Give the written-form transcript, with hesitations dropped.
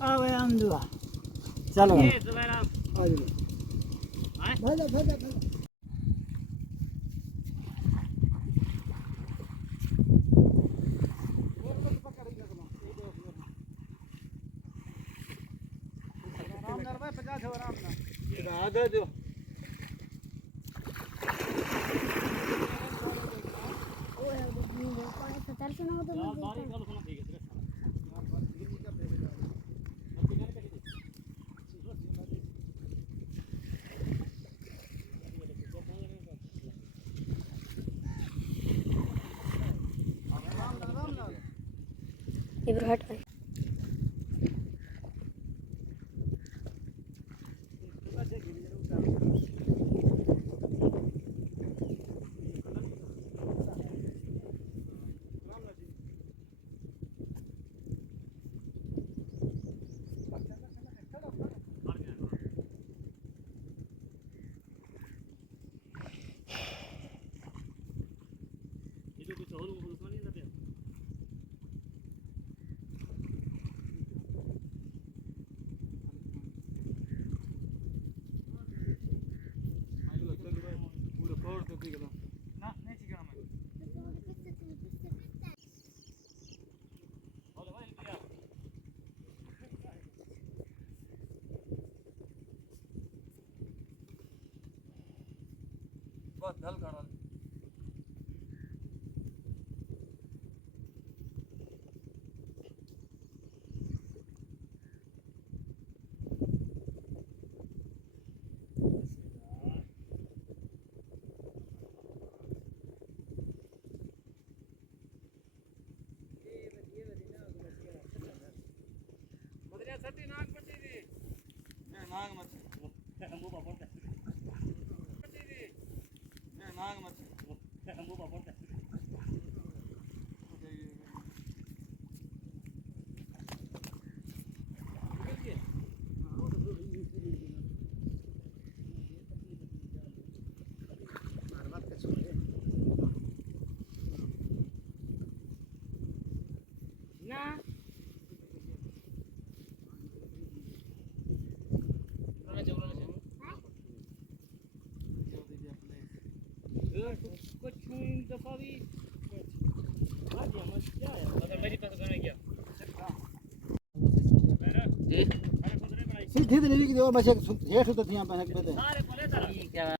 आवे हम दुआ चलो ये दोबारा आ जाओ हैं भाजा भाजा भाजा आराम ना भाई 50 हो आराम ना आधा दो ਉਹ ਹੈ ਉਹ ਪਾਣੀ 70 ਨਾ ਉਹਦਾ बारी कर सुनो ठीक है इधर हट भाई ये कुछ और वो नहीं था पूरा फोड़ दो ठीक है ना नहीं चिकन में बोलो भाई क्या बस ढल कर बदरिया सती नाक पट्टी दी नाग मत वो बापर दे पट्टी दी नाग मत वो बापर दे ना कुछ दफा भी अगर मेरी पास करने क्या सीधी तो नहीं कि दो बस एक हेठ तो थिया पहन के सारे बोले था